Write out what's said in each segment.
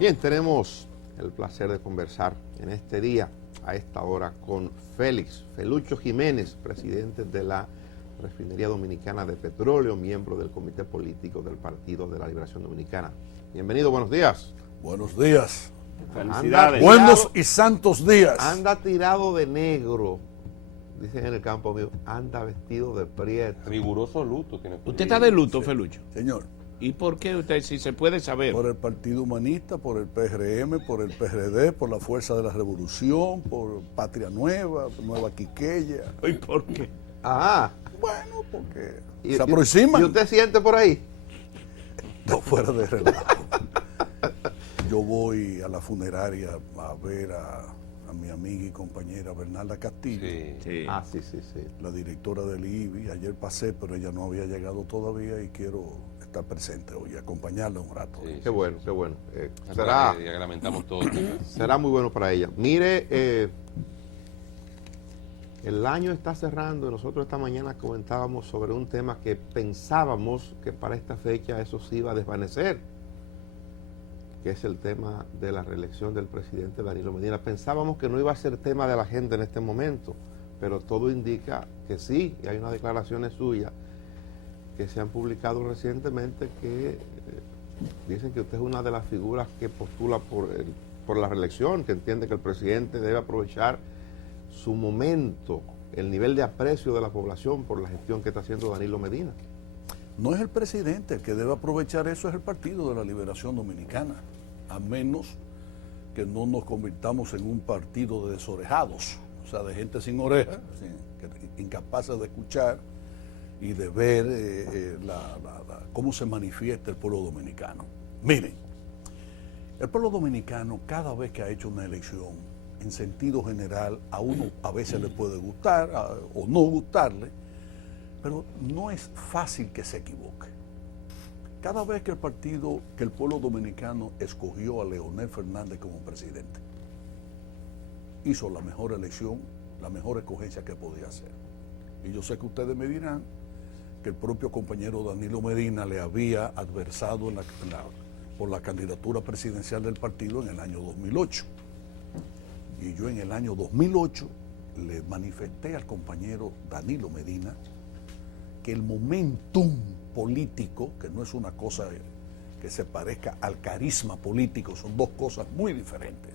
Bien, tenemos el placer de conversar en este día, a esta hora, con Félix Felucho Jiménez, presidente de la Refinería Dominicana de Petróleo, miembro del Comité Político del Partido de la Liberación Dominicana. Bienvenido, buenos días. Buenos días. Felicidades. Buenos y santos días. Anda tirado de negro, dicen en el campo mío, anda vestido de prieto. Riguroso luto tiene. ¿Usted está de luto, Felucho? Señor, ¿Y por qué usted, si se puede saber? por el Partido Humanista, por el PRM, por el PRD, por la Fuerza de la Revolución, por Patria Nueva, Nueva Quiqueya. ¿Y por qué? Ajá. Bueno, porque ¿Y, se aproximan. ¿Y usted siente por ahí? No, fuera de relajo. Yo voy a la funeraria a ver a mi amiga y compañera Bernalda Castillo, Sí. Ah, sí. la directora del IBI. Ayer pasé, pero ella no había llegado todavía y quiero estar presente hoy, acompañarla un rato. Sí, Qué bueno, qué bueno. Una Será, tragedia que lamentamos todos. será muy bueno para ella. Mire, el año está cerrando y nosotros esta mañana comentábamos sobre un tema que pensábamos que para esta fecha eso se iba a desvanecer, que es el tema de la reelección del presidente Danilo Medina. Pensábamos que no iba a ser tema de la gente en este momento, pero todo indica que sí, y hay unas declaraciones suyas que se han publicado recientemente que dicen que usted es una de las figuras que postula por la reelección, que entiende que el presidente debe aprovechar su momento, el nivel de aprecio de la población por la gestión que está haciendo Danilo Medina. No es el presidente el que debe aprovechar eso, es el Partido de la Liberación Dominicana, a menos que no nos convirtamos en un partido de desorejados, o sea, de gente sin orejas, incapaces de escuchar y de ver cómo se manifiesta el pueblo dominicano. Miren, el pueblo dominicano cada vez que ha hecho una elección, en sentido general, a uno a veces le puede gustar o no gustarle, pero no es fácil que se equivoque. Cada vez que el pueblo dominicano escogió a Leonel Fernández como presidente, hizo la mejor elección, la mejor escogencia que podía hacer. Y yo sé que ustedes me dirán que el propio compañero Danilo Medina le había adversado por la candidatura presidencial del partido en el año 2008. Y yo en el año 2008 le manifesté al compañero Danilo Medina que el momentum político, que no es una cosa que se parezca al carisma político, son dos cosas muy diferentes.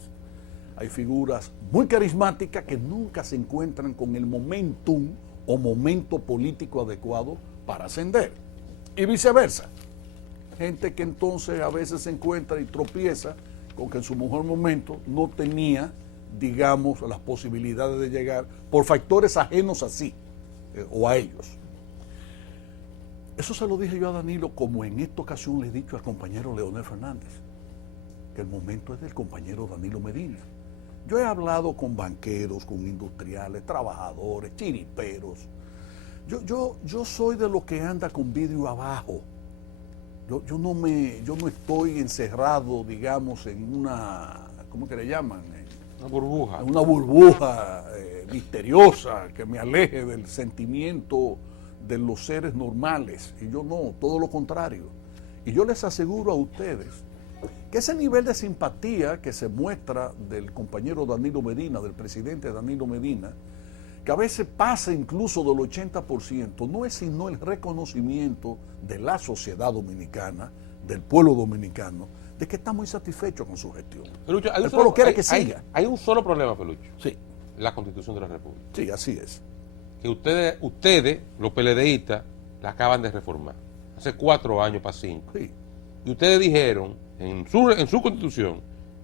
Hay figuras muy carismáticas que nunca se encuentran con el momentum o momento político adecuado para ascender. Y viceversa. Gente que entonces a veces se encuentra y tropieza con que en su mejor momento no tenía, digamos, las posibilidades de llegar por factores ajenos a sí o a ellos. Eso se lo dije yo a Danilo, como en esta ocasión le he dicho al compañero Leonel Fernández, que el momento es del compañero Danilo Medina. Yo he hablado con banqueros, con industriales, trabajadores, chiriperos. Yo soy de los que anda con vidrio abajo. Yo no estoy encerrado, digamos, en una, ¿cómo que le llaman? Una burbuja. Una burbuja misteriosa que me aleje del sentimiento de los seres normales. Y yo no, todo lo contrario. Y yo les aseguro a ustedes que ese nivel de simpatía que se muestra del compañero Danilo Medina, del presidente Danilo Medina, que a veces pasa incluso del 80%, no es sino el reconocimiento de la sociedad dominicana, del pueblo dominicano, de que está muy satisfecho con su gestión. Felucho, El pueblo quiere que siga. Hay un solo problema, Felucho. Sí, La Constitución de la República. sí, así es. Que ustedes, los PLDistas, la acaban de reformar. Hace 4 años para 5. Sí. Y ustedes dijeron en su Constitución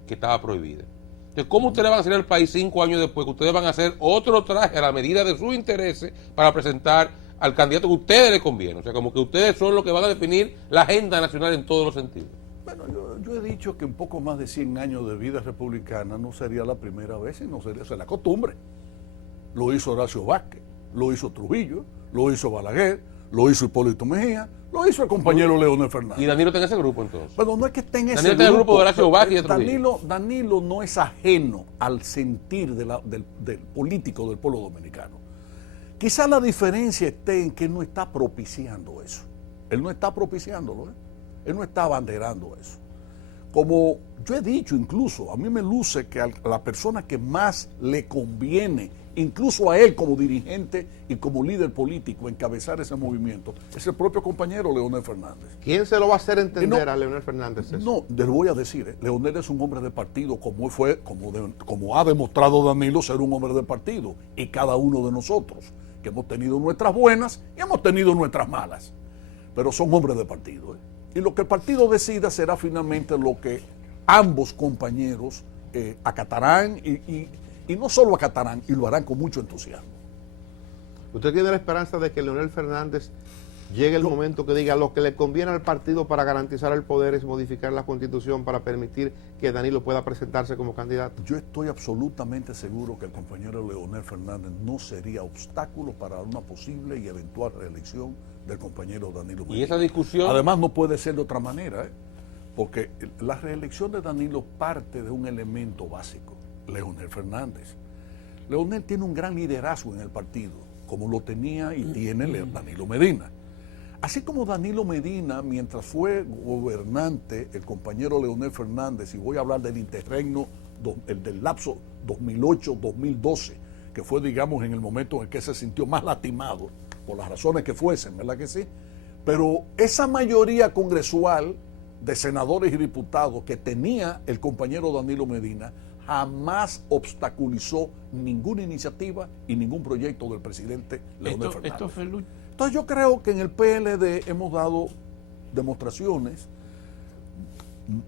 que estaba prohibida. Entonces, ¿cómo ustedes van a hacer el país 5 años después que ustedes van a hacer otro traje a la medida de sus intereses para presentar al candidato que a ustedes les conviene? O sea, como que ustedes son los que van a definir la agenda nacional en todos los sentidos. Bueno, yo he dicho que un poco más de 100 años de vida republicana no sería la primera vez y no sería la costumbre. Lo hizo Horacio Vázquez, lo hizo Trujillo, lo hizo Balaguer, lo hizo Hipólito Mejía, lo hizo el compañero Leonel Fernández. Y Danilo está en ese grupo entonces. Pero no es que esté en ese Danilo está en el grupo de Horacio Vázquez y de Trujillo. Danilo no es ajeno al sentir del político del pueblo dominicano. Quizá la diferencia esté en que no está propiciando eso. Él no está propiciándolo, Él no está abanderando eso. como yo he dicho incluso, a mí me luce que a la persona que más le conviene, incluso a él como dirigente y como líder político, encabezar ese movimiento, es el propio compañero Leonel Fernández. ¿Quién se lo va a hacer entender a Leonel Fernández eso? No, les voy a decir, Leonel es un hombre de partido, como ha demostrado Danilo ser un hombre de partido, y cada uno de nosotros, que hemos tenido nuestras buenas y hemos tenido nuestras malas, pero son hombres de partido. Y lo que el partido decida será finalmente lo que ambos compañeros acatarán y no solo acatarán, y lo harán con mucho entusiasmo. ¿Usted tiene la esperanza de que Leonel Fernández llegue el momento que diga lo que le conviene al partido para garantizar el poder es modificar la Constitución para permitir que Danilo pueda presentarse como candidato? Yo estoy absolutamente seguro que el compañero Leonel Fernández no sería obstáculo para una posible y eventual reelección del compañero Danilo Medina. Y esa discusión... Además no puede ser de otra manera, porque la reelección de Danilo parte de un elemento básico, Leonel Fernández. Leonel tiene un gran liderazgo en el partido, como lo tenía y tiene Danilo Medina. Así como Danilo Medina, mientras fue gobernante, el compañero Leonel Fernández, y voy a hablar del interregno, del lapso 2008-2012, que fue, digamos, en el momento en el que se sintió más lastimado, por las razones que fuesen, ¿verdad que sí? Pero esa mayoría congresual de senadores y diputados que tenía el compañero Danilo Medina jamás obstaculizó ninguna iniciativa y ningún proyecto del presidente Leonel Fernández. Entonces yo creo que en el PLD hemos dado demostraciones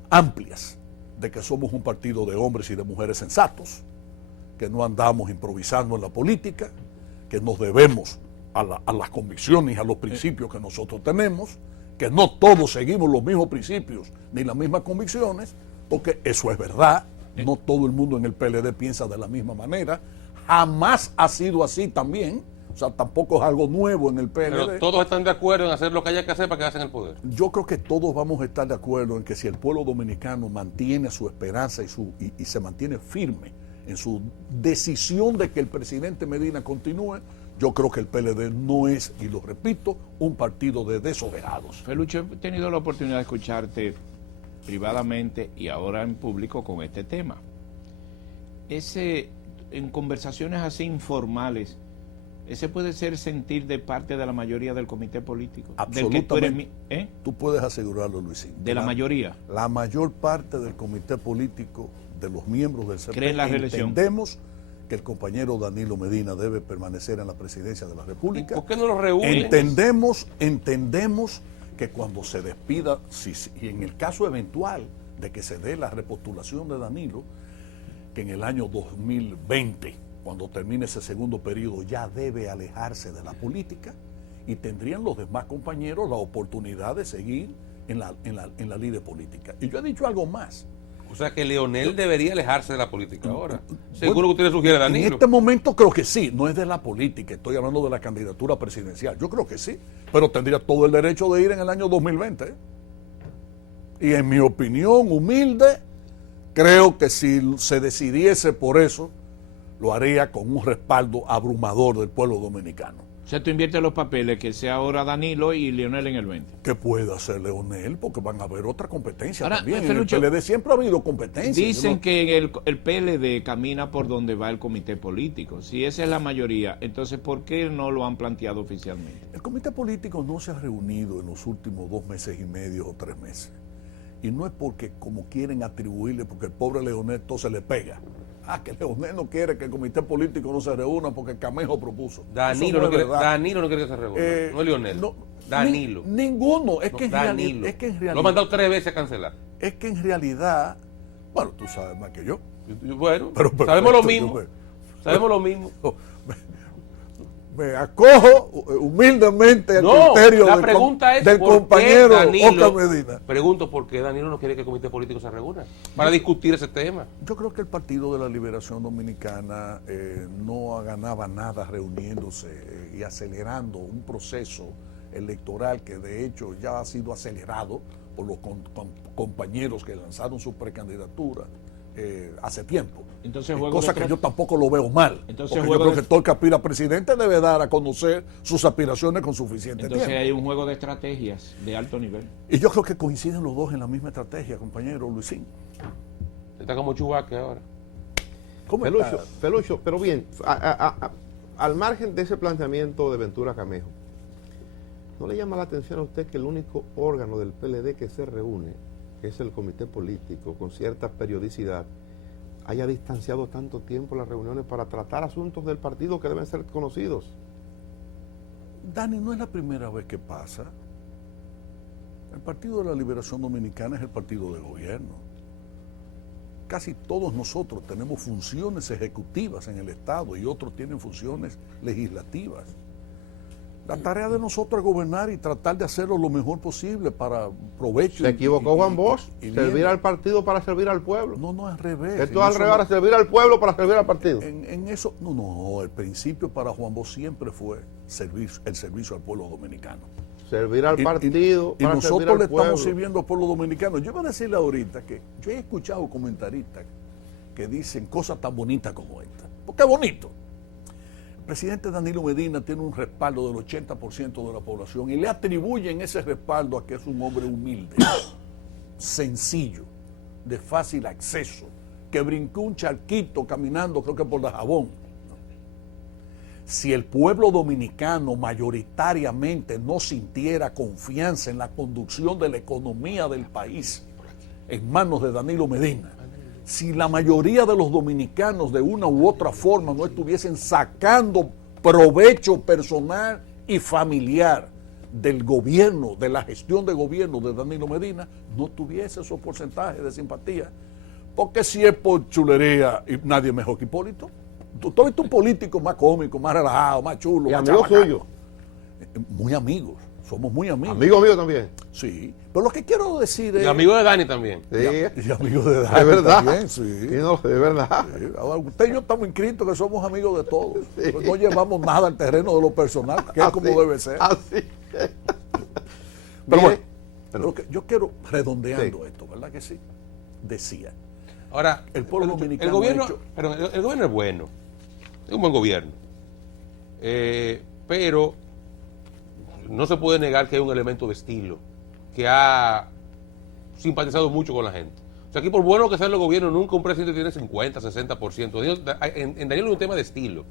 amplias de que somos un partido de hombres y de mujeres sensatos, que no andamos improvisando en la política, que nos debemos a las convicciones y a los principios que nosotros tenemos, que no todos seguimos los mismos principios ni las mismas convicciones, porque eso es verdad, no todo el mundo en el PLD piensa de la misma manera, jamás ha sido así también, o sea, tampoco es algo nuevo en el PLD. Pero todos están de acuerdo en hacer lo que haya que hacer para quedarse en el poder. Yo creo que todos vamos a estar de acuerdo en que si el pueblo dominicano mantiene su esperanza y se mantiene firme en su decisión de que el presidente Medina continúe, yo creo que el PLD no es, y lo repito, un partido de desobejados. Felucho, he tenido la oportunidad de escucharte privadamente y ahora en público con este tema. En conversaciones así informales, ese puede ser sentir de parte de la mayoría del comité político. Absolutamente. Tú puedes asegurarlo, Luisín. De la mayoría. La mayor parte del comité político, de los miembros del CPP, entendemos que el compañero Danilo Medina debe permanecer en la presidencia de la República. ¿Por qué no lo reúnen? Entendemos que cuando se despida, y en el caso eventual de que se dé la repostulación de Danilo, que en el año 2020, cuando termine ese segundo periodo, ya debe alejarse de la política, y tendrían los demás compañeros la oportunidad de seguir en la línea política. Y yo he dicho algo más. O sea que Leonel debería alejarse de la política ahora. Seguro que usted le sugiere a Danilo. En este momento creo que sí, no es de la política, estoy hablando de la candidatura presidencial. Yo creo que sí, pero tendría todo el derecho de ir en el año 2020. Y en mi opinión humilde, creo que si se decidiese por eso, lo haría con un respaldo abrumador del pueblo dominicano. O sea, tú inviertes los papeles, que sea ahora Danilo y Leonel en el 20. ¿Qué puede hacer Leonel? Porque van a haber otra competencia ahora, también. Felucho, en el PLD siempre ha habido competencia. Dicen que el PLD camina por donde va el comité político. Si esa es la mayoría, entonces ¿por qué no lo han planteado oficialmente? El comité político no se ha reunido en los últimos 2 meses y medio o 3 meses. Y no es porque como quieren atribuirle, porque el pobre Leonel todo se le pega. Que Leonel no quiere que el comité político no se reúna porque Camejo propuso. Danilo no quiere que se reúna. No es Leonel. Danilo. Ninguno. Es que en realidad. Lo han mandado 3 veces a cancelar. Es que en realidad. Bueno, tú sabes más que yo. Bueno, sabemos lo mismo. Sabemos lo mismo. Me acojo humildemente al criterio del compañero Oscar Medina. Pregunto por qué Danilo no quiere que el comité político se reúna para discutir ese tema. Yo creo que el Partido de la Liberación Dominicana no ganaba nada reuniéndose y acelerando un proceso electoral que de hecho ya ha sido acelerado por los compañeros que lanzaron su precandidatura hace tiempo. Entonces, cosa que yo tampoco lo veo mal. Entonces, porque yo creo que todo el que aspira a presidente debe dar a conocer sus aspiraciones con suficiente tiempo. Entonces hay un juego de estrategias de alto nivel. Y yo creo que coinciden los dos en la misma estrategia, compañero Luisín. Está como Chubaque ahora. ¿Cómo Pelucho, Pelucho, pero bien, al margen de ese planteamiento de Ventura Camejo, ¿no le llama la atención a usted que el único órgano del PLD que se reúne, que es el comité político, con cierta periodicidad, haya distanciado tanto tiempo las reuniones para tratar asuntos del partido que deben ser conocidos? Dani, no es la primera vez que pasa. El Partido de la Liberación Dominicana es el partido de gobierno. Casi todos nosotros tenemos funciones ejecutivas en el Estado y otros tienen funciones legislativas. La tarea de nosotros es gobernar y tratar de hacerlo lo mejor posible para provecho. Se equivocó Juan Bosch, y servir al partido para servir al pueblo. No, al revés. Esto es al revés, para servir al pueblo para servir al partido. En eso, no, el principio para Juan Bosch siempre fue el servicio al pueblo dominicano. Servir al partido y para nosotros servir al le pueblo. estamos sirviendo al pueblo dominicano. Yo iba a decirle ahorita que yo he escuchado comentaristas que dicen cosas tan bonitas como esta. Porque es bonito. El presidente Danilo Medina tiene un respaldo del 80% de la población y le atribuyen ese respaldo a que es un hombre humilde, sencillo, de fácil acceso, que brincó un charquito caminando, creo que por Dajabón. Si el pueblo dominicano mayoritariamente no sintiera confianza en la conducción de la economía del país en manos de Danilo Medina, si la mayoría de los dominicanos de una u otra forma no estuviesen sacando provecho personal y familiar del gobierno, de la gestión de gobierno de Danilo Medina, no tuviese esos porcentajes de simpatía. Porque si es por chulería, nadie mejor que Hipólito. Tú has visto un político más cómico, más relajado, más chulo. Y más amigo chabacano. suyo. Muy amigos, somos muy amigos. Amigo mío también. Sí, pero lo que quiero decir es... Y amigo de Dani también. Sí, Y amigos de Dani es verdad. también, sí. Sí, no, es verdad. Sí. Ahora, usted y yo estamos inscritos que somos amigos de todos. Pues no llevamos nada al terreno de lo personal, que es como debe ser. Así. Pero Mire, bueno, lo que yo quiero, redondeando esto, ¿verdad que sí? Decía, Ahora, el pueblo dominicano el gobierno, ha hecho- pero el gobierno es bueno, es un buen gobierno, pero no se puede negar que hay un elemento de estilo que ha simpatizado mucho con la gente. O sea, aquí por bueno que sea el gobierno, nunca un presidente tiene 50, 60%. En Daniel es un tema de estilo.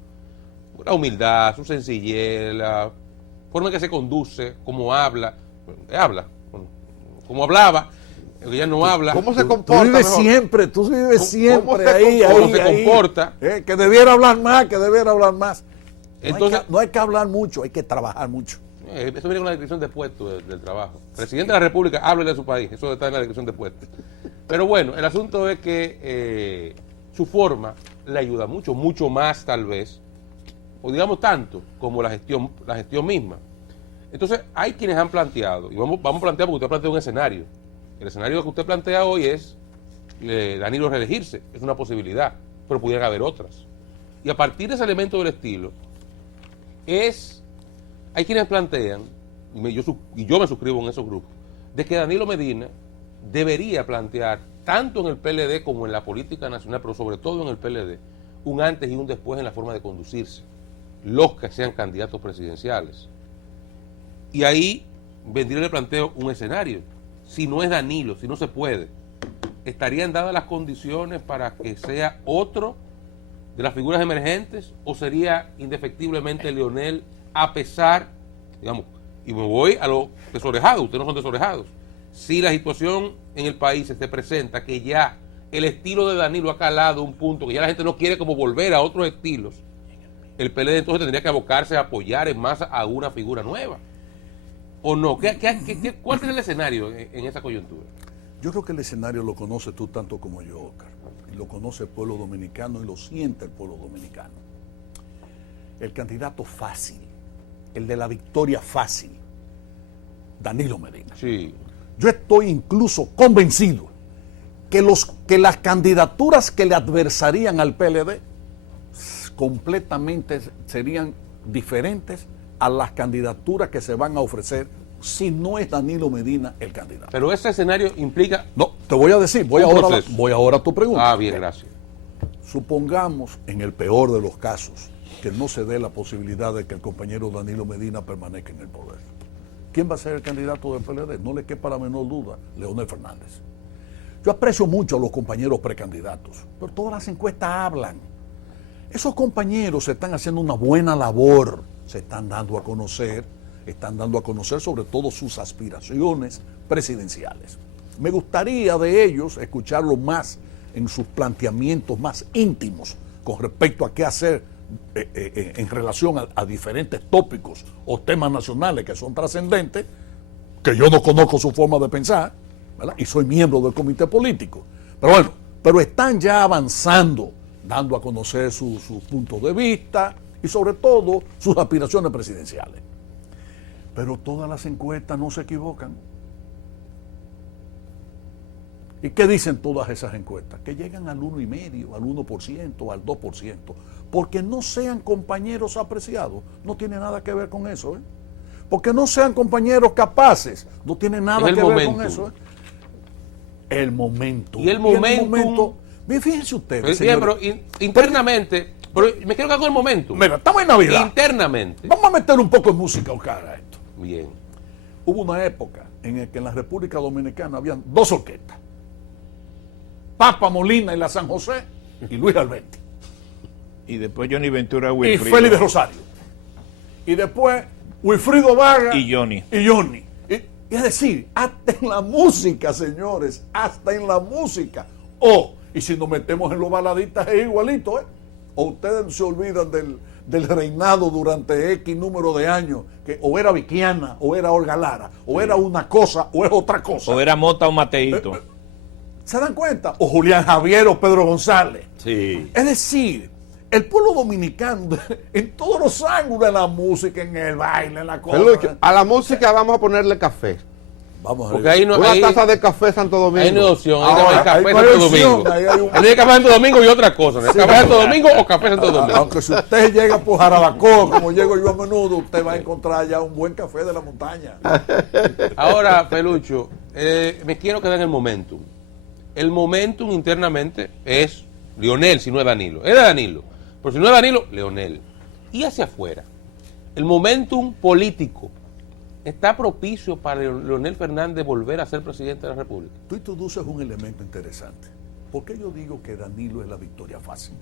La humildad, su sencillez, la forma en que se conduce, cómo habla, como hablaba, que ya no habla. ¿Cómo se Tú comporta vives mejor? siempre, tú vives ¿Cómo siempre se ahí, comporta? ¿Cómo se comporta? Que debiera hablar más, que debiera hablar más. Entonces, No hay que hablar mucho, hay que trabajar mucho. Eso viene con la descripción de puestos del trabajo. Presidente de la República, hable de su país. Eso está en la descripción de puestos. Pero bueno, el asunto es que su forma le ayuda mucho, mucho más tal vez, o digamos tanto, como la gestión misma. Entonces, hay quienes han planteado, y vamos a plantear porque usted plantea un escenario. El escenario que usted plantea hoy es Danilo reelegirse. Es una posibilidad, pero pudiera haber otras. Y a partir de ese elemento del estilo, hay quienes plantean, y yo me suscribo en esos grupos, de que Danilo Medina debería plantear, tanto en el PLD como en la política nacional, pero sobre todo en el PLD, un antes y un después en la forma de conducirse, los que sean candidatos presidenciales. Y ahí vendría el planteo un escenario. Si no es Danilo, si no se puede, ¿estarían dadas las condiciones para que sea otro de las figuras emergentes o sería indefectiblemente Leonel a pesar, digamos, y me voy a los desorejados, ustedes no son desorejados, si la situación en el país se presenta que ya el estilo de Danilo ha calado un punto que ya la gente no quiere como volver a otros estilos, el PLD entonces tendría que abocarse a apoyar en masa a una figura nueva. ¿O no? ¿Cuál es el escenario en esa coyuntura? Yo creo que el escenario lo conoces tú tanto como yo, Oscar. Y lo conoce el pueblo dominicano y lo siente el pueblo dominicano. El candidato fácil, el de la victoria fácil, Danilo Medina. Sí. Yo estoy incluso convencido que las candidaturas que le adversarían al PLD completamente serían diferentes a las candidaturas que se van a ofrecer si no es Danilo Medina el candidato. Pero ese escenario implica... No, te voy a decir, voy ahora a tu pregunta. Ah, bien, gracias. Supongamos, en el peor de los casos, que no se dé la posibilidad de que el compañero Danilo Medina permanezca en el poder. ¿Quién va a ser el candidato del PLD? No le quepa la menor duda, Leonel Fernández. Yo aprecio mucho a los compañeros precandidatos, pero todas las encuestas hablan. Esos compañeros están haciendo una buena labor, se están dando a conocer sobre todo sus aspiraciones presidenciales. Me gustaría de ellos escucharlo más en sus planteamientos más íntimos con respecto a qué hacer en relación a diferentes tópicos o temas nacionales que son trascendentes, que yo no conozco su forma de pensar, ¿verdad? Y soy miembro del comité político. Pero bueno, pero están ya avanzando, dando a conocer sus puntos de vista y sobre todo sus aspiraciones presidenciales. Pero todas las encuestas no se equivocan. ¿Y qué dicen todas esas encuestas? Que llegan al 1,5%, al 1%, al 2%. Porque no sean compañeros apreciados, no tiene nada que ver con eso. Porque no sean compañeros capaces, no tiene nada que ver con eso. El momento. Y el momento. Fíjense ustedes. Bien, pero internamente, pero me quiero quedar con el momento. Mira, estamos en Navidad. Internamente. Vamos a meter un poco de música, Oscar, a esto. Bien. Hubo una época en la que en la República Dominicana habían dos orquestas: Papa Molina y la San José y Luis Alberti. Y después Johnny Ventura, y Félix de Rosario. Y después Wilfrido Vargas y Johnny. Y es decir, hasta en la música, señores, hasta en la música. Y si nos metemos en los baladistas es igualito, O ustedes se olvidan del reinado durante X número de años, que o era Viquiana, o era Olga Lara, o era una cosa, o es otra cosa. O era Mota o Mateito. ¿Se dan cuenta? O Julián Javier o Pedro González. Sí. Es decir, el pueblo dominicano, en todos los ángulos, en la música, en el baile, en la cosa. A la música vamos a ponerle café. Vamos a Porque ahí no, una ahí, taza de café Santo Domingo. Hay una opción, Ahora, hay café hay Santo opción, Domingo. ahí hay un- Hay café Santo Domingo y otra cosa. ¿No? Sí, ¿Café Santo Domingo o café Santo Domingo? Aunque si usted llega por Jarabacoa, como llego yo a menudo, usted va a encontrar ya un buen café de la montaña. Ahora, Felucho, me quiero quedar en el momentum. El momentum internamente es Leonel, si no es Danilo. Es de Danilo. Pero si no es Danilo, Leonel. Y hacia afuera, el momentum político está propicio para Leonel Fernández volver a ser presidente de la República. Tú introduces un elemento interesante. ¿Por qué yo digo que Danilo es la victoria fácil?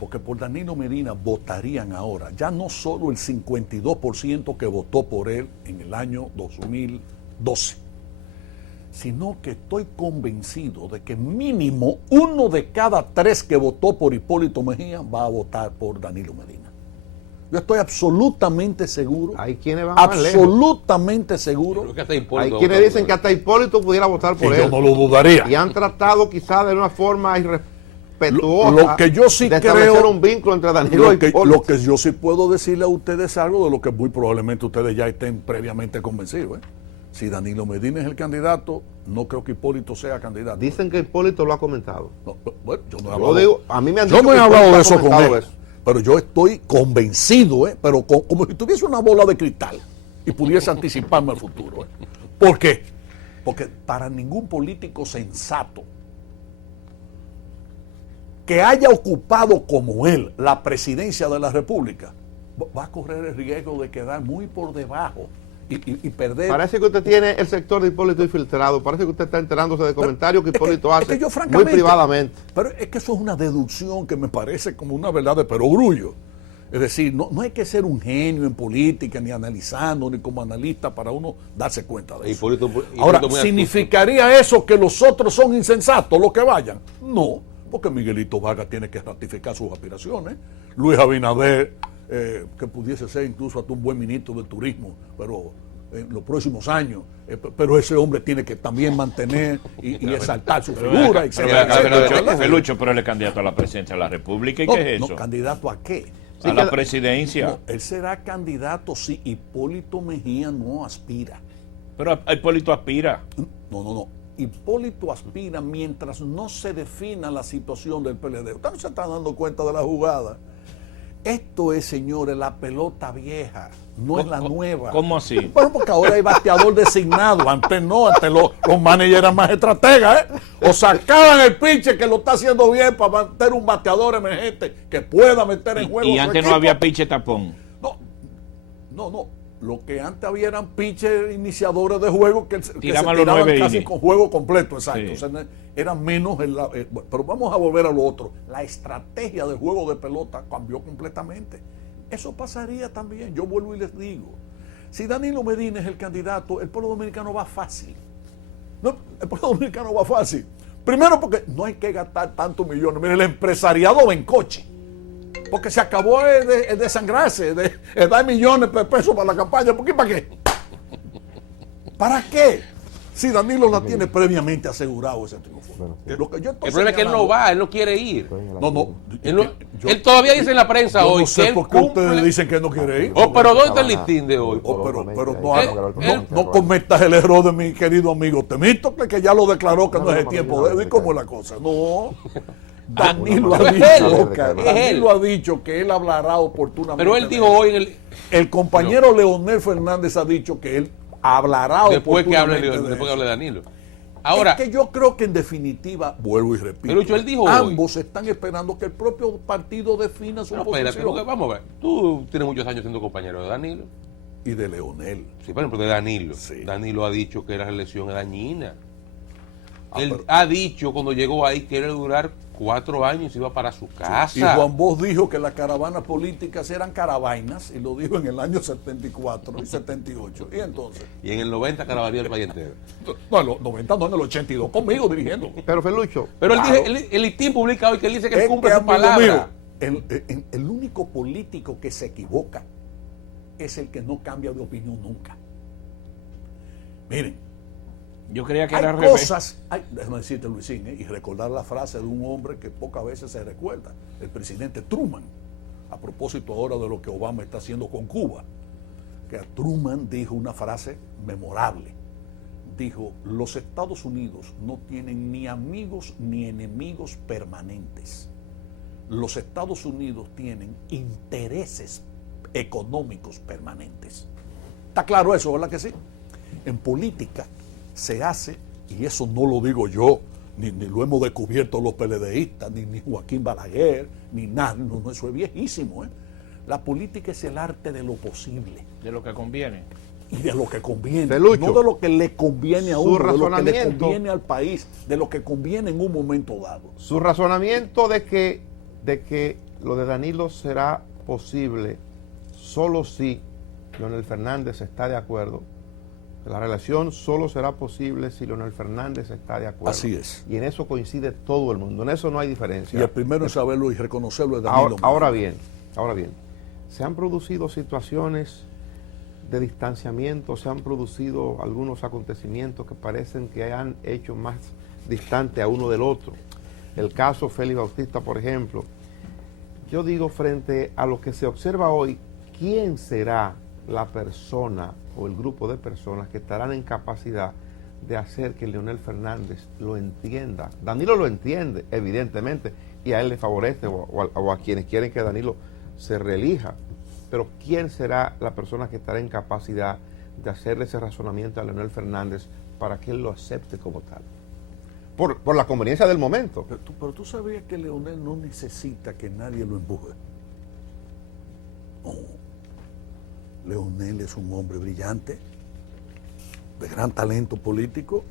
Porque por Danilo Medina votarían ahora ya no solo el 52% que votó por él en el año 2012, sino que estoy convencido de que mínimo 1 de cada 3 que votó por Hipólito Mejía va a votar por Danilo Medina. Yo estoy absolutamente seguro. Hay quienes van más lejos. Absolutamente seguro. Creo que hasta Hay Hipólito quienes votó dicen por que él. hasta Hipólito pudiera votar por Y yo él. no lo dudaría. Y han tratado quizás de una forma irrespetuosa Lo que yo sí de establecer creo- un vínculo entre Danilo y Lo Hipólito. que yo sí puedo decirle a ustedes es algo de lo que muy probablemente ustedes ya estén previamente convencidos. Si Danilo Medina es el candidato, no creo que Hipólito sea candidato. Dicen que Hipólito lo ha comentado. No, bueno, yo no he Yo hablado, digo, a mí me han yo dicho no he que hablado de Hipólito eso ha con comentado él, eso. pero yo estoy convencido, pero como si tuviese una bola de cristal y pudiese anticiparme al futuro. ¿Por qué? Porque para ningún político sensato que haya ocupado como él la presidencia de la República va a correr el riesgo de quedar muy por debajo y perder. Parece que usted tiene el sector de Hipólito infiltrado. Parece que usted está enterándose de comentarios que Hipólito hace es que yo, muy francamente, privadamente. Pero es que eso es una deducción que me parece como una verdad de perogrullo. Es decir, no hay que ser un genio en política, ni analizando, ni como analista para uno darse cuenta de eso. Ahora, ¿significaría eso que los otros son insensatos, los que vayan? No, porque Miguelito Vargas tiene que ratificar sus aspiraciones. Luis Abinader, que pudiese ser incluso hasta un buen ministro del turismo, pero en los próximos años, pero ese hombre tiene que también mantener y exaltar su figura, etcétera. Felucho, pero él es candidato a la presidencia de la República. ¿Y No, qué es no, eso? ¿candidato a qué? A la presidencia. No, él será candidato si Hipólito Mejía no aspira. Pero Hipólito aspira. No. Hipólito aspira mientras no se defina la situación del PLD. Usted no se está dando cuenta de la jugada. Esto es, señores, la pelota vieja, no es la nueva. ¿Cómo así? Bueno, porque ahora hay bateador designado, antes no, antes los managers eran más estrategas, ¿eh? O sacaban el pitcher que lo está haciendo bien para meter un bateador emergente que pueda meter en juego. Y a su antes no equipo. había pitcher tapón. No. Lo que antes había eran pitchers iniciadores de juego que se Tiraban tiraban los 9 casi innings. con juego completo, exacto. Sí. O sea, eran menos. Pero vamos a volver a lo otro. La estrategia del juego de pelota cambió completamente. Eso pasaría también. Yo vuelvo y les digo. Si Danilo Medina es el candidato, el pueblo dominicano va fácil. No, el pueblo dominicano va fácil. Primero porque no hay que gastar tantos millones. Mire, el empresariado va en coche. Porque se acabó de desangrarse, de dar millones de pesos para la campaña. ¿Por qué? ¿Para qué? ¿Para qué? Si Danilo la tiene previamente asegurado ese triunfo. Bueno, sí. Lo que yo estoy El problema es que él no señalando- va, él no quiere ir. No. Él, no- yo- él todavía dice en la prensa yo hoy no sé que él por qué ustedes cumple. dicen que no quiere ir. Oh, pero ¿dónde está el listín de hoy? Oh, pero él- no cometas el error de mi querido amigo Temístocle, que ya lo declaró que no es el tiempo de él. ¿Y cómo es la cosa? No. Danilo ha Es dicho, él. que- Es Danilo él. ha dicho que él hablará oportunamente. Pero él de dijo hoy en el. El compañero Leonel Fernández ha dicho que él hablará Después que hable, oportunamente de después que hable eso. Danilo. Ahora, Es que yo creo que en definitiva, vuelvo y repito, Pero él dijo ambos están esperando que el propio partido defina su no, espérate, posición. porque vamos a ver. Tú tienes muchos años siendo compañero de Danilo. Y de Leonel. Sí, por ejemplo, de Danilo. Sí. Danilo ha dicho que la reelección es dañina. Él pero- ha dicho cuando llegó ahí que quiere durar 4 años y se iba para su casa. Y Juan Bosch dijo que las caravanas políticas eran caravainas, y lo dijo en el año 74 y 78. Y entonces, Y en el 90 carabaría el país entero. no, en los 90, no, en el 82, conmigo dirigiendo. Pero Felucho, Pero él Claro. dice, el listín publica hoy que él dice que Es él cumple que, su amigo palabra. mío, el único político que se equivoca es el que no cambia de opinión nunca. Miren, Yo creía que hay era al revés. cosas, déjame decirte, Luisín, y recordar la frase de un hombre que pocas veces se recuerda, el presidente Truman, a propósito ahora de lo que Obama está haciendo con Cuba, que Truman dijo una frase memorable. Dijo, los Estados Unidos no tienen ni amigos ni enemigos permanentes. Los Estados Unidos tienen intereses económicos permanentes. ¿Está claro eso, verdad que sí? En política se hace, y eso no lo digo yo, ni lo hemos descubierto los PLDistas, ni Joaquín Balaguer, ni nada, no, eso es viejísimo. La política es el arte de lo posible De lo que conviene. y de lo que conviene, Felucho, no de lo que le conviene a su uno, de lo que le razonamiento- conviene al país, de lo que conviene en un momento dado. su razonamiento de que lo de Danilo será posible solo si Leonel Fernández está de acuerdo. La relación solo será posible si Leonel Fernández está de acuerdo. Así es. Y en eso coincide todo el mundo. En eso no hay diferencia. Y el primero en saberlo y reconocerlo es Danilo. Ahora bien, se han producido situaciones de distanciamiento, se han producido algunos acontecimientos que parecen que han hecho más distante a uno del otro. El caso Félix Bautista, por ejemplo. Yo digo, frente a lo que se observa hoy, ¿quién será la persona o el grupo de personas que estarán en capacidad de hacer que Leonel Fernández lo entienda? Danilo lo entiende, evidentemente, y a él le favorece, o a quienes quieren que Danilo se reelija. Pero ¿quién será la persona que estará en capacidad de hacerle ese razonamiento a Leonel Fernández para que él lo acepte como tal? Por la conveniencia del momento. Pero tú sabías que Leonel no necesita que nadie lo empuje. No. Leonel es un hombre brillante, de gran talento político,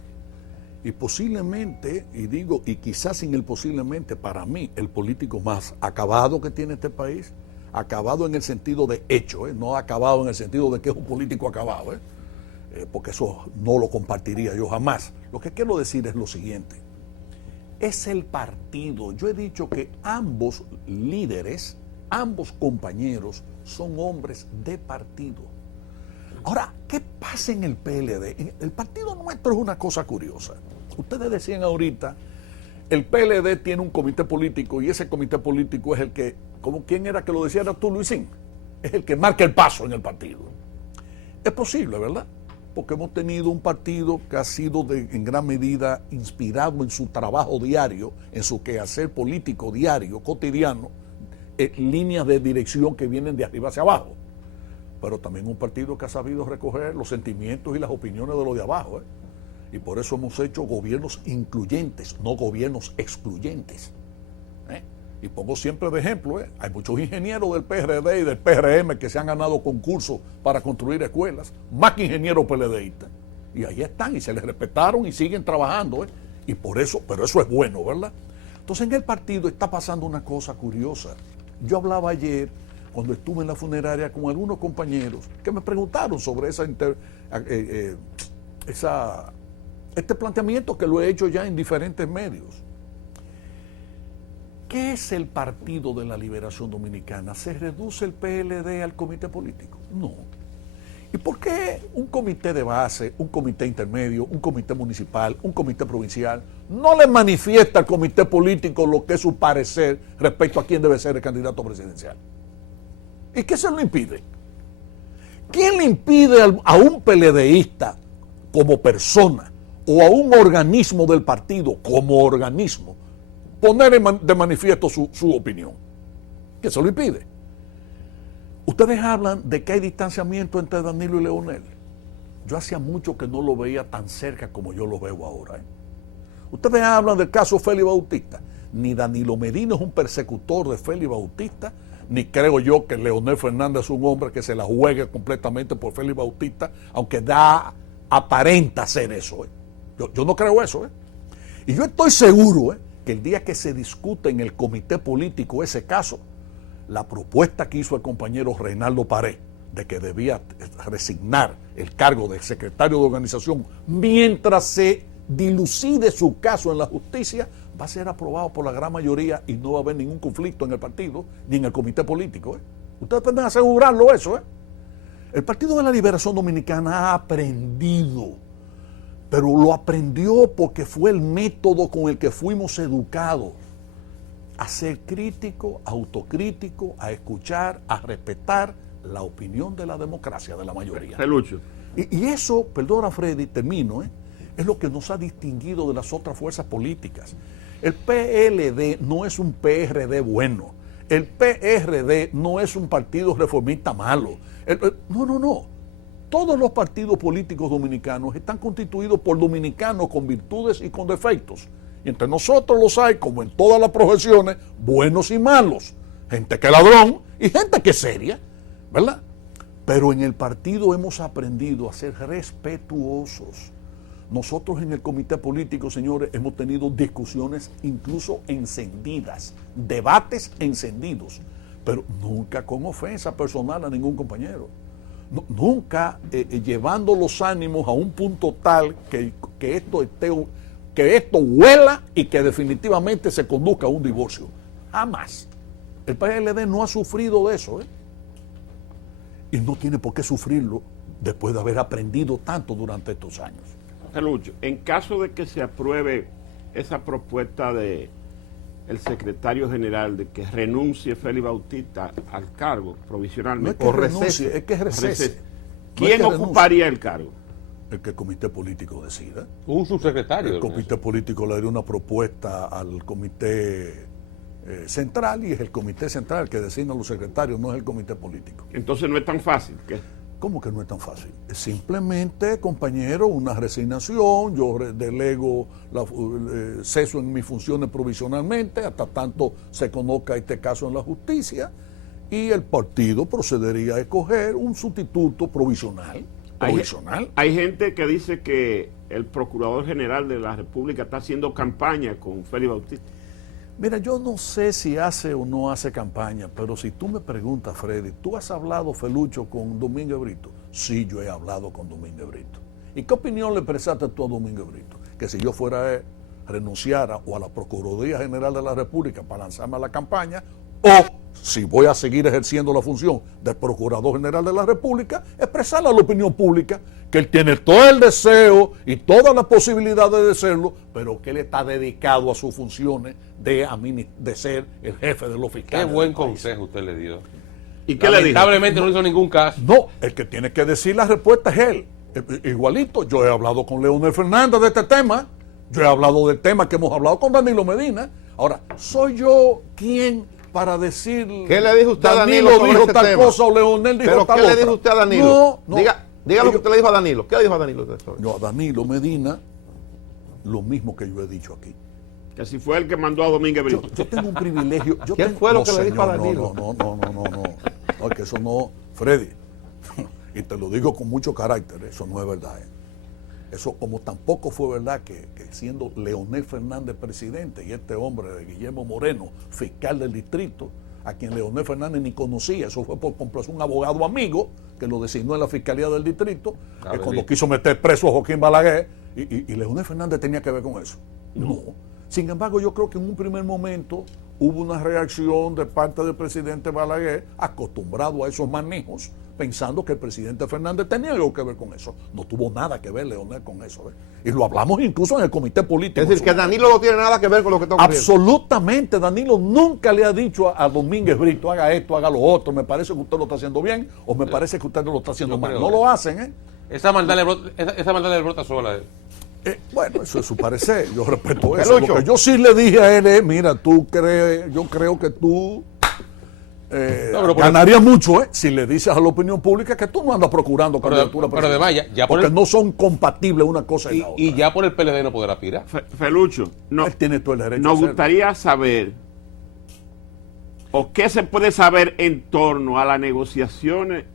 y posiblemente, y quizás sin el posiblemente, para mí, el político más acabado que tiene este país, acabado en el sentido de hecho, no acabado en el sentido de que es un político acabado, porque eso no lo compartiría yo jamás. Lo que quiero decir es lo siguiente, es el partido. Yo he dicho que ambos líderes, ambos compañeros, son hombres de partido. Ahora, ¿qué pasa en el PLD? El partido nuestro es una cosa curiosa. Ustedes decían ahorita, el PLD tiene un comité político y ese comité político es el que, ¿quién era que lo decía? Era tú, Luisín. Es el que marca el paso en el partido. Es posible, ¿verdad? Porque hemos tenido un partido que ha sido en gran medida inspirado en su trabajo diario, en su quehacer político diario, cotidiano, líneas de dirección que vienen de arriba hacia abajo, pero también un partido que ha sabido recoger los sentimientos y las opiniones de los de abajo, y por eso hemos hecho gobiernos incluyentes, no gobiernos excluyentes. Y pongo siempre de ejemplo, hay muchos ingenieros del PRD y del PRM que se han ganado concursos para construir escuelas, más que ingenieros PLDistas. Y ahí están, y se les respetaron y siguen trabajando, y por eso, pero eso es bueno, ¿verdad? Entonces en el partido está pasando una cosa curiosa. Yo hablaba ayer, cuando estuve en la funeraria, con algunos compañeros que me preguntaron sobre este planteamiento que lo he hecho ya en diferentes medios. ¿Qué es el Partido de la Liberación Dominicana? ¿Se reduce el PLD al comité político? No. ¿Y por qué un comité de base, un comité intermedio, un comité municipal, un comité provincial no le manifiesta al comité político lo que es su parecer respecto a quién debe ser el candidato presidencial? ¿Y qué se lo impide? ¿Quién le impide a un PLDista como persona o a un organismo del partido como organismo poner de manifiesto su opinión? ¿Qué se lo impide? Ustedes hablan de que hay distanciamiento entre Danilo y Leonel. Yo hacía mucho que no lo veía tan cerca como yo lo veo ahora. Ustedes hablan del caso Félix Bautista. Ni Danilo Medina es un persecutor de Félix Bautista, ni creo yo que Leonel Fernández es un hombre que se la juegue completamente por Félix Bautista, aunque aparenta ser eso. Yo no creo eso. Y yo estoy seguro que el día que se discute en el comité político ese caso, la propuesta que hizo el compañero Reinaldo Pared de que debía resignar el cargo de secretario de organización mientras se dilucide su caso en la justicia, va a ser aprobado por la gran mayoría y no va a haber ningún conflicto en el partido ni en el comité político. Ustedes pueden asegurarlo eso. El Partido de la Liberación Dominicana ha aprendido, pero lo aprendió porque fue el método con el que fuimos educados a ser crítico, autocrítico, a escuchar, a respetar la opinión de la democracia, de la mayoría. Pelucho. Y eso, perdona Freddy, termino, es lo que nos ha distinguido de las otras fuerzas políticas. El PLD no es un PRD bueno. El PRD no es un partido reformista malo. No. Todos los partidos políticos dominicanos están constituidos por dominicanos con virtudes y con defectos. Y entre nosotros los hay, como en todas las profesiones, buenos y malos. Gente que es ladrón y gente que es seria, ¿verdad? Pero en el partido hemos aprendido a ser respetuosos. Nosotros en el comité político, señores, hemos tenido discusiones incluso encendidas, debates encendidos, pero nunca con ofensa personal a ningún compañero. Nunca llevando los ánimos a un punto tal que esto huela y que definitivamente se conduzca a un divorcio. Jamás. El PLD no ha sufrido de eso, y no tiene por qué sufrirlo después de haber aprendido tanto durante estos años. Lucho, en caso de que se apruebe esa propuesta de el secretario general de que renuncie Félix Bautista al cargo provisionalmente, no es que renuncie, es que recese. ¿Quién ocuparía el cargo? El que el comité político decida. Un subsecretario. El comité político le haría una propuesta al comité central y es el comité central el que designa a los secretarios, no es el comité político. Entonces no es tan fácil. ¿Cómo que no es tan fácil? Es simplemente, compañero, una resignación, yo delego ceso en mis funciones provisionalmente hasta tanto se conozca este caso en la justicia y el partido procedería a escoger un sustituto provisional. Hay gente que dice que el Procurador General de la República está haciendo campaña con Félix Bautista. Mira, yo no sé si hace o no hace campaña, pero si tú me preguntas, Freddy, ¿tú has hablado, Felucho, con Domingo Brito? Sí, yo he hablado con Domingo Brito. ¿Y qué opinión le expresaste tú a Domingo Brito? Que si yo fuera él, renunciara o a la Procuraduría General de la República para lanzarme a la campaña, o si voy a seguir ejerciendo la función de Procurador General de la República, expresarle a la opinión pública que él tiene todo el deseo y toda la posibilidad de serlo, pero que él está dedicado a sus funciones de ser el jefe de los fiscales. Qué buen consejo usted le dio. ¿Y qué le dijo? Lamentablemente no hizo ningún caso. No, el que tiene que decir la respuesta es él. Igualito, yo he hablado con Leonel Fernández de este tema, yo he hablado del tema que hemos hablado con Danilo Medina. Ahora, ¿soy yo quien para decir ¿Qué le dijo usted a Danilo sobre dijo ese tal tema? cosa o Leonel dijo ¿Pero tal qué otra? le dijo usted a Danilo? No, Diga lo que usted le dijo a Danilo. ¿Qué le dijo a Danilo usted sobre? Yo a Danilo Medina lo mismo que yo he dicho aquí. Que si fue el que mandó a Domínguez Brito. Yo tengo un privilegio. ¿Qué fue lo que le dijo a Danilo? No, que eso no, Freddy, y te lo digo con mucho carácter, eso no es verdad. Eso como tampoco fue verdad que siendo Leonel Fernández presidente y este hombre de Guillermo Moreno, fiscal del distrito, a quien Leonel Fernández ni conocía, eso fue por comprarse un abogado amigo que lo designó en la fiscalía del distrito, que cuando quiso meter preso a Joaquín Balaguer, y Leonel Fernández tenía que ver con eso. No. Sin embargo, yo creo que en un primer momento hubo una reacción de parte del presidente Balaguer, acostumbrado a esos manejos, pensando que el presidente Fernández tenía algo que ver con eso. No tuvo nada que ver Leonel con eso. Y lo hablamos incluso en el comité político. Es decir, que Danilo no tiene nada que ver con lo que está ocurriendo. Absolutamente. Danilo nunca le ha dicho a Domínguez Brito, haga esto, haga lo otro, me parece que usted lo está haciendo bien o me parece que usted no lo está haciendo mal. No lo hacen, ¿eh? Esa maldad le brota sola a él. Bueno, eso es su parecer, yo respeto eso. Lo que yo sí le dije a él es, mira, yo creo que tú ganarías mucho si le dices a la opinión pública que tú no andas procurando candidatura presidencial. Ya porque no son compatibles una cosa y la otra. Y ya por el PLD no podrá aspirar. Felucho, él tiene todo el derecho nos gustaría saber, o qué se puede saber en torno a las negociaciones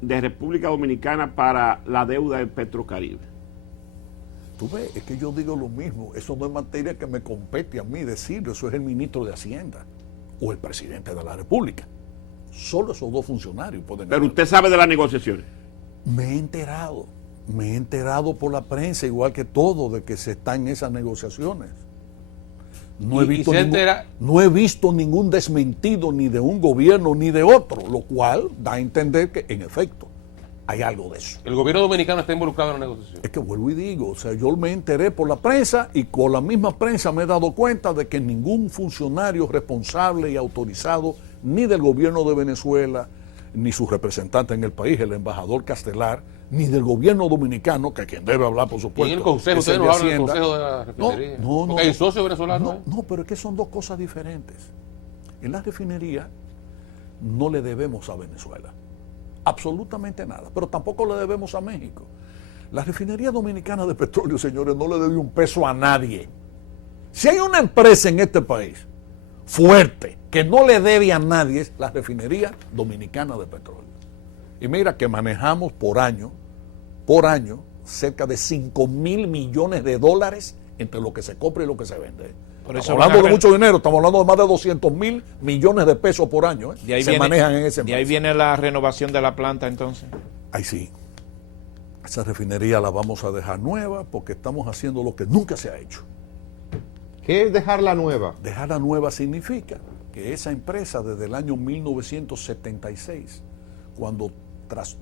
de República Dominicana para la deuda de Petrocaribe. Tú ves, es que yo digo lo mismo, eso no es materia que me compete a mí decirlo, eso es el ministro de Hacienda o el presidente de la República. Solo esos dos funcionarios pueden... Pero usted sabe de las negociaciones. Me he enterado por la prensa, igual que todo, de que se están en esas negociaciones. No he visto ningún desmentido ni de un gobierno ni de otro, lo cual da a entender que, en efecto, hay algo de eso. El gobierno dominicano está involucrado en la negociación. Es que vuelvo y digo, o sea, yo me enteré por la prensa y con la misma prensa me he dado cuenta de que ningún funcionario responsable y autorizado, ni del gobierno de Venezuela, ni su representante en el país, el embajador Castelar, ni del gobierno dominicano, que quien debe hablar, por supuesto. ¿Y en el consejo? ¿Ustedes no hablan del consejo de la refinería? No. Porque hay socios venezolanos. No, pero es que son dos cosas diferentes. En la refinería no le debemos a Venezuela absolutamente nada, pero tampoco le debemos a México. La refinería dominicana de petróleo, señores, no le debe un peso a nadie. Si hay una empresa en este país fuerte que no le debe a nadie, es la refinería dominicana de petróleo. Y mira que manejamos por año, cerca de 5,000 millones de dólares entre lo que se compra y lo que se vende. Estamos hablando de mucho dinero, estamos hablando de más de 200,000 millones de pesos por año. Manejan en ese país. Y ahí viene la renovación de la planta entonces. Ahí sí. Esa refinería la vamos a dejar nueva porque estamos haciendo lo que nunca se ha hecho. ¿Qué es dejarla nueva? Dejarla nueva significa que esa empresa desde el año 1976, cuando tras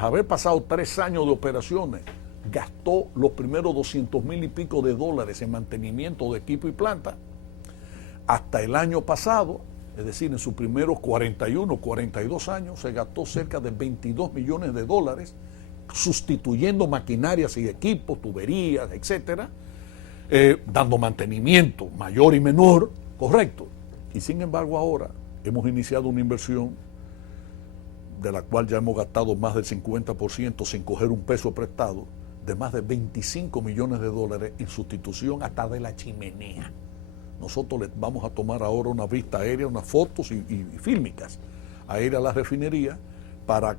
haber pasado 3 años de operaciones, gastó los primeros 200,000 y pico de dólares en mantenimiento de equipo y planta, hasta el año pasado, es decir, en sus primeros 41, 42 años, se gastó cerca de 22 millones de dólares sustituyendo maquinarias y equipos, tuberías, etcétera, dando mantenimiento mayor y menor, correcto. Y sin embargo ahora hemos iniciado una inversión de la cual ya hemos gastado más del 50% sin coger un peso prestado, de más de 25 millones de dólares en sustitución hasta de la chimenea. Nosotros le vamos a tomar ahora una vista aérea, unas fotos y fílmicas a ir a la refinería para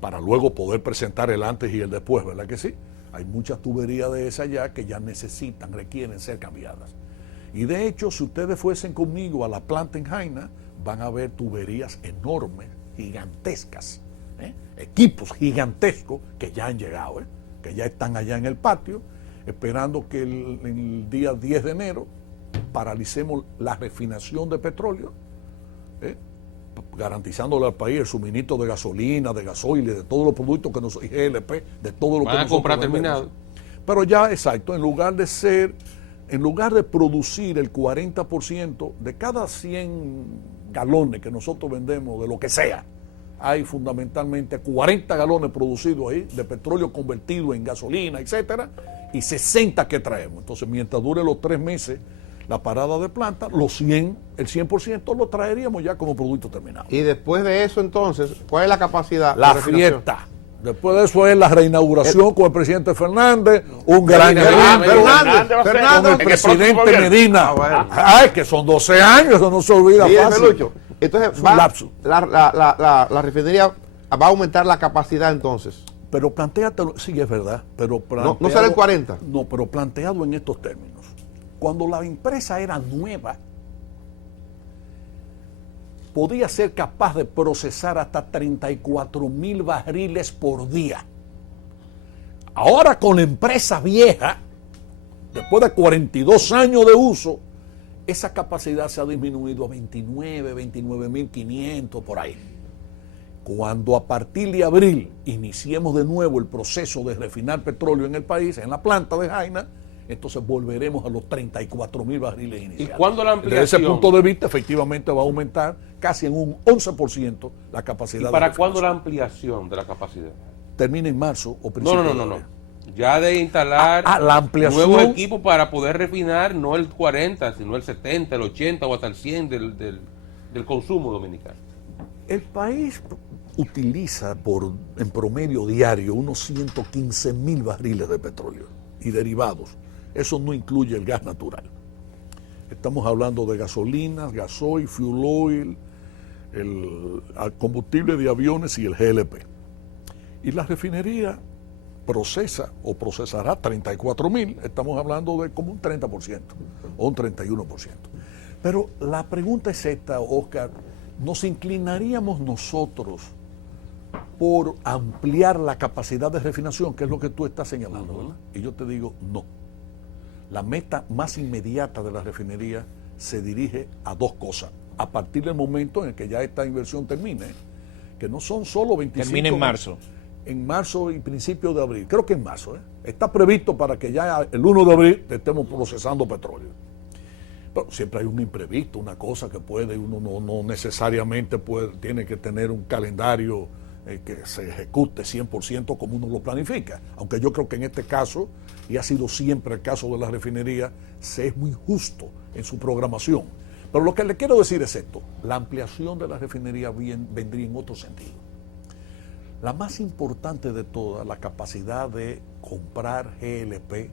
para luego poder presentar el antes y el después, ¿verdad que sí? Hay muchas tuberías de esas ya que ya requieren ser cambiadas. Y de hecho, si ustedes fuesen conmigo a la planta en Jaina, van a ver tuberías enormes, gigantescas, equipos gigantescos que ya han llegado, que ya están allá en el patio, esperando que el día 10 de enero paralicemos la refinación de petróleo, garantizándole al país el suministro de gasolina, de gasoil, de todos los productos que nosotros, y GLP, de todo lo que nosotros comprar terminado. Pero ya, exacto, en lugar de producir el 40% de cada 100 galones que nosotros vendemos, de lo que sea, hay fundamentalmente 40 galones producidos ahí de petróleo convertido en gasolina, etcétera, y 60 que traemos. Entonces, mientras dure los 3 meses la parada de planta, el 100% lo traeríamos ya como producto terminado. Y después de eso, entonces, ¿cuál es la capacidad La de refinación? fiesta. Después de eso es la reinauguración con el presidente Fernández, un gran evento con el presidente Medina. Ay, que son 12 años, eso no se olvida fácil. Lucho. Entonces, Es un lapso. la refinería va a aumentar la capacidad entonces. Pero plantéatelo, sí es verdad, pero planteado, no será el 40. No, pero planteado en estos términos. Cuando la empresa era nueva, podía ser capaz de procesar hasta 34,000 barriles por día. Ahora con la empresa vieja, después de 42 años de uso, esa capacidad se ha disminuido a 29,500 por ahí. Cuando a partir de abril iniciemos de nuevo el proceso de refinar petróleo en el país, en la planta de Jaina, entonces volveremos a los 34,000 barriles iniciales. ¿Y cuándo la ampliación? Desde ese punto de vista, efectivamente va a aumentar casi en un 11% la capacidad. ¿Y para cuándo la ampliación de la capacidad? Termina en marzo o principios de abril. No. Ya de instalar la ampliación, nuevos equipos para poder refinar no el 40, sino el 70, el 80 o hasta el 100 del consumo dominicano. El país utiliza en promedio diario unos 115,000 barriles de petróleo y derivados. Eso no incluye el gas natural. Estamos hablando de gasolinas, gasoil, fuel oil, el combustible de aviones y el GLP. Y la refinería procesa o procesará 34,000, estamos hablando de como un 30% o un 31%. Pero la pregunta es esta, Oscar, ¿nos inclinaríamos nosotros por ampliar la capacidad de refinación, que es lo que tú estás señalando, ¿verdad? Y yo te digo, no. La meta más inmediata de la refinería se dirige a dos cosas, a partir del momento en el que ya esta inversión termine, que no son solo 25... Termina en marzo. En marzo y principios de abril, creo que en marzo, está previsto para que ya el 1 de abril estemos procesando petróleo. Pero siempre hay un imprevisto, una cosa que puede, uno no necesariamente tiene que tener un calendario que se ejecute 100% como uno lo planifica. Aunque yo creo que en este caso, y ha sido siempre el caso de la refinería, se es muy justo en su programación. Pero lo que le quiero decir es esto, la ampliación de la refinería vendría en otro sentido. La más importante de todas, la capacidad de comprar GLP,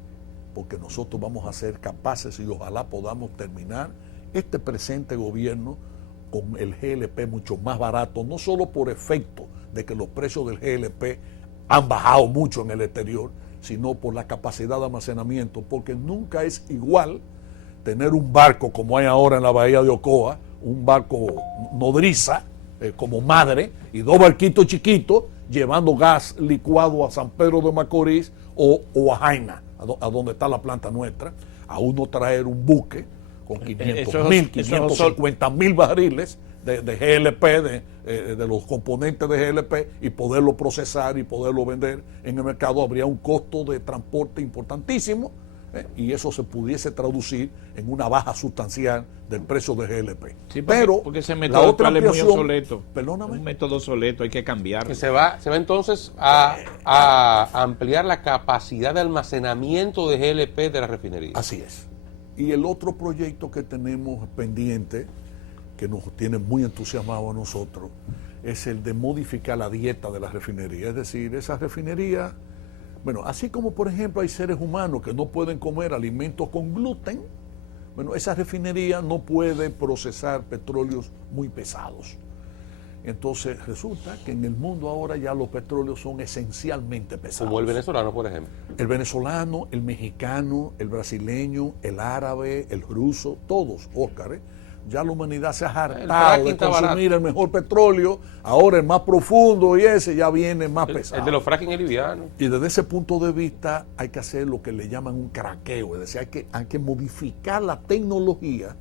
porque nosotros vamos a ser capaces y ojalá podamos terminar este presente gobierno con el GLP mucho más barato, no solo por efecto de que los precios del GLP han bajado mucho en el exterior, sino por la capacidad de almacenamiento, porque nunca es igual tener un barco como hay ahora en la bahía de Ocoa, un barco nodriza como madre, y dos barquitos chiquitos llevando gas licuado a San Pedro de Macorís o a Jaina, a donde está la planta nuestra, a uno traer un buque con 500,000, 550,000 barriles de GLP, de los componentes de GLP, y poderlo procesar y poderlo vender en el mercado, habría un costo de transporte importantísimo, y eso se pudiese traducir en una baja sustancial del precio de GLP. Sí, pero porque ese la método otra actual es muy ampliación, obsoleto. perdóname, Un método obsoleto, hay que cambiarlo. Que se va entonces a ampliar la capacidad de almacenamiento de GLP de la refinería. así es. Y el otro proyecto que tenemos pendiente, que nos tiene muy entusiasmados a nosotros, es el de modificar la dieta de la refinería. Es decir, esa refinería, bueno, así como por ejemplo hay seres humanos que no pueden comer alimentos con gluten, bueno, esa refinería no puede procesar petróleos muy pesados. Entonces resulta que en el mundo ahora ya los petróleos son esencialmente pesados. Como el venezolano, por ejemplo. El venezolano, el mexicano, el brasileño, el árabe, el ruso, todos, Óscar, ya la humanidad se ha hartado de consumir el mejor petróleo, ahora el más profundo y ese ya viene más pesado. El de los fracking es liviano. Y desde ese punto de vista hay que hacer lo que le llaman un craqueo, es decir, hay que modificar la tecnología,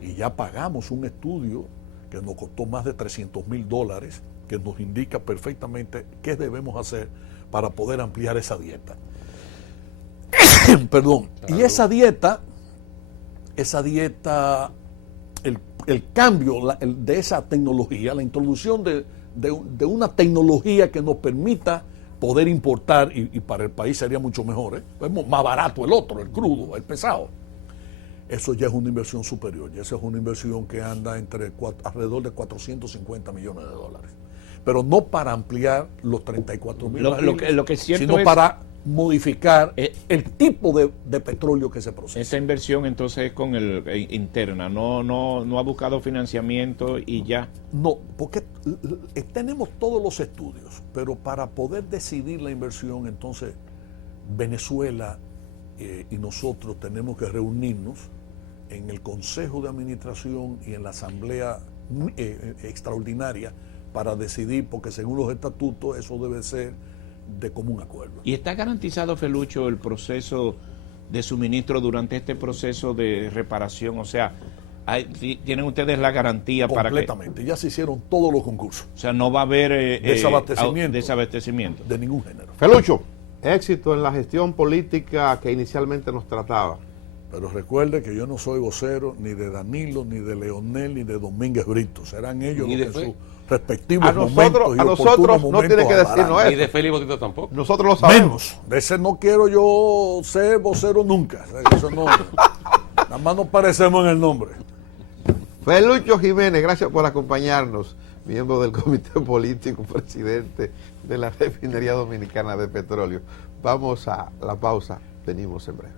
y ya pagamos un estudio que nos costó más de $300,000, que nos indica perfectamente qué debemos hacer para poder ampliar esa dieta. Perdón. Claro. Y esa dieta, el cambio de esa tecnología, la introducción de una tecnología que nos permita poder importar, y para el país sería mucho mejor, es más barato el otro, el crudo, el pesado. eso ya es una inversión superior. Ya esa es una inversión que anda alrededor de 450 millones de dólares. Pero no para ampliar los 34.000 barriles, lo que es cierto sino es, para modificar el tipo de petróleo que se procesa. esa inversión entonces es con interna, no ha buscado financiamiento y ya. No, porque tenemos todos los estudios, pero para poder decidir la inversión, entonces Venezuela y nosotros tenemos que reunirnos en el Consejo de Administración y en la Asamblea Extraordinaria para decidir, porque según los estatutos eso debe ser de común acuerdo. ¿Y está garantizado, Felucho, el proceso de suministro durante este proceso de reparación? O sea, ¿tienen ustedes la garantía para que...? Completamente, ya se hicieron todos los concursos. O sea, no va a haber desabastecimiento de ningún género. Felucho, éxito en la gestión política que inicialmente nos trataba. Pero recuerde que yo no soy vocero ni de Danilo, ni de Leonel, ni de Domínguez Brito. Serán ellos los que en sus respectivos momentos y a nosotros no tiene que decirnos eso. Ni de Félix Bautista tampoco. Nosotros lo sabemos. Menos. De ese no quiero yo ser vocero nunca. Eso no, nada más nos parecemos en el nombre. Felucho Jiménez, gracias por acompañarnos, miembro del Comité Político, presidente de la Refinería Dominicana de Petróleo. Vamos a la pausa, venimos en breve.